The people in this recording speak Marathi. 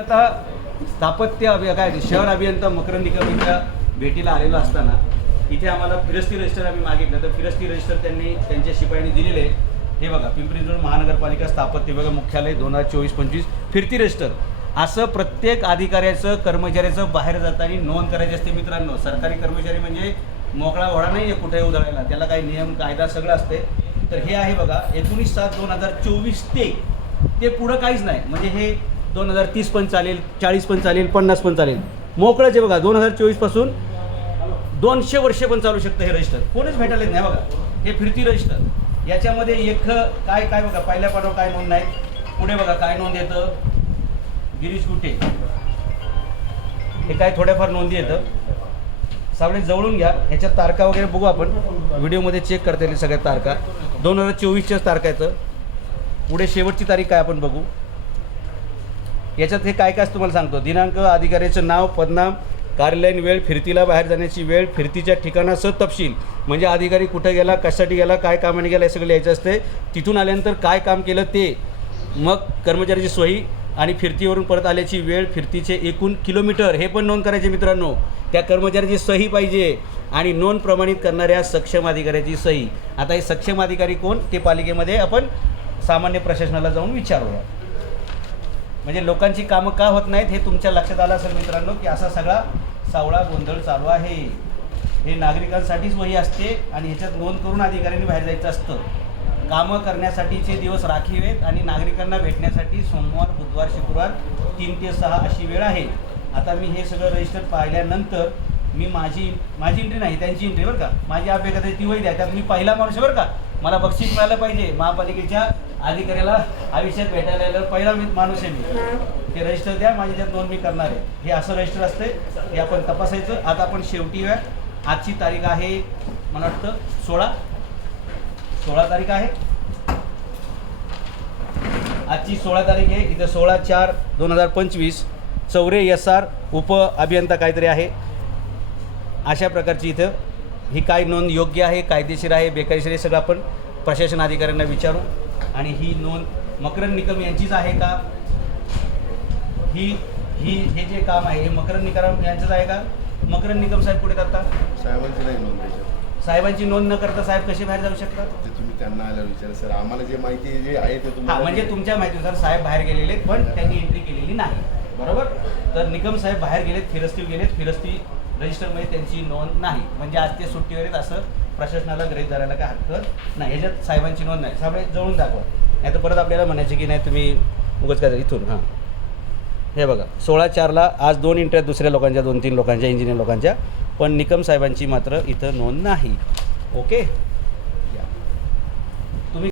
आता स्थापत्य अभि काय शहर अभियंता मकरंद भेटीला आलेलो असताना इथे आम्हाला फिरस्ती रजिस्टर आम्ही मागितलं. तर फिरस्ती रजिस्टर त्यांनी त्यांच्या शिपायांनी दिलेले आहे. हे बघा पिंपरी चिंचवड महानगरपालिका स्थापत्य विभाग मुख्यालय दोन हजार चोवीस पंचवीस फिरती रजिस्टर असं प्रत्येक अधिकाऱ्याचं कर्मचाऱ्याचं बाहेर जाताना नोंद करायची असते मित्रांनो. सरकारी कर्मचारी म्हणजे मोकळा घोडा नाही आहे कुठे उधळायला. त्याला काही नियम कायदा सगळं असते. तर हे आहे बघा एकोणीस सात दोन हजार चोवीस ते. ते पुढं काहीच नाही. म्हणजे हे दोन हजार तीस पण चालेल चाळीस पण चालेल पन्नास पण चालेल. मोकळंच आहे बघा दोन हजार चोवीसपासून दोनशे वर्षे पण चालू शकतं हे रजिस्टर कोणीच भेटायला येत नाही बघा. हे फिरती रजिस्टर याच्यामध्ये एक काय काय बघा पहिल्या पाठावर काय नोंद नाही पुढे बघा काय नोंद येतं? गिरीश कुठे हे काय थोड्याफार नोंदी येतं. सावळे जवळून घ्या. ह्याच्यात तारखा वगैरे बघू आपण. व्हिडिओमध्ये चेक करता येईल सगळ्या तारखा. दोन हजार चोवीसच्याच तारखा येतं. पुढे शेवटची तारीख काय आपण बघू. याच्यात हे काय काय तुम्हाला सांगतो. दिनांक अधिकाऱ्याचं नाव पदनाम कार्यालयीन वेळ फिरतीला बाहेर जाण्याची वेळ फिरतीच्या ठिकाणासह तपशील. म्हणजे अधिकारी कुठं गेला कशासाठी गेला काय कामाने गेला हे सगळं लिहायचं असते तिथून आल्यानंतर काय काम केलं ते मग कर्मचाऱ्याची सोयी आणि फिरतीवरून परत आल्याची वेळ फिरतीचे एकूण किलोमीटर हे पण नोंद करायचे मित्रांनो. त्या कर्मचाऱ्याची सही पाहिजे आणि नोंद प्रमाणित करणाऱ्या सक्षम अधिकाऱ्याची सही. आता हे सक्षम अधिकारी कोण? ते पालिकेमध्ये आपण सामान्य प्रशासनाला जाऊन विचारूया. म्हणजे लोकांची कामं का होत नाहीत हे तुमच्या लक्षात आलं असेल मित्रांनो की असा सगळा सावळा गोंधळ चालू आहे. हे नागरिकांसाठीच वही असते आणि ह्याच्यात नोंद करून अधिकाऱ्यांनी बाहेर जायचं असतं. कामं करण्यासाठीचे दिवस राखीव आहेत आणि नागरिकांना भेटण्यासाठी सोमवार बुधवार शुक्रवार तीन ते सहा अशी वेळ आहे. आता मी हे सगळं रजिस्टर पाहिल्यानंतर मी माझी माझी एंट्री नाही त्यांची एंट्री बरं का. माझी अपेक्षा ती वही द्या. त्यात मी पहिला माणूस बरं का. मला बक्षीस मिळालं पाहिजे. महापालिकेच्या अधिकाऱ्याला आयुष्यात भेटायला आलेला पहिला मी माणूस आहे मी. ते रजिस्टर द्या माझी त्यात नोंद मी करणार आहे. हे असं रजिस्टर असते हे आपण तपासायचं. आता आपण शेवटी वेळ आजची तारीख आहे मला वाटतं सोळा. सोळा तारीख आहे. आजची सोळा तारीख आहे. इथं सोळा चार दोन हजार पंचवीस. चौरे एस आर उप अभियंता काहीतरी आहे. अशा प्रकारची इथं ही काय नोंद योग्य आहे कायदेशीर आहे बेकायदेशीर आहे सगळं आपण प्रशासन अधिकाऱ्यांना विचारू. आणि ही नोंद मकरंद निकम यांचीच आहे का? ही ही हे जे काम आहे हे मकरंद निकम यांचंच आहे का? मकरंद निकम साहेब पुढे करतात? साहेबांची नाही नोंद त्याच्यात. साहेबांची नोंद न करता साहेब कसे बाहेर जाऊ शकतात? ते तुम्ही त्यांना आल्यावर विचारा. सर आम्हाला जे माहिती जे आहे ते हा तुम्हाला म्हणजे तुमच्या माहितीनुसार साहेब बाहेर गेलेले आहेत, पण त्यांनी एंट्री केलेली नाही. बरोबर? तर निकम साहेब बाहेर गेलेत फिरस्ती गेलेत फिरस्ती रजिस्टरमध्ये त्यांची नोंद नाही. म्हणजे आज ते सुट्टीवर आहेत असं प्रशासनाला गृहीत धरायला काय हक्क नाही ह्याच्यात साहेबांची नोंद नाही. साहेब जवळून दाखवा. नाही तर परत आपल्याला म्हणायचे की नाही तुम्ही उगच काय इथून हां. हे बघा सोळा चारला आज दोन इंटरेस्ट दुसऱ्या लोकांच्या दोन तीन लोकांच्या इंजिनियर लोकांच्या पण निकम साहेबांची मात्र इथं नोंद नाही. ओके?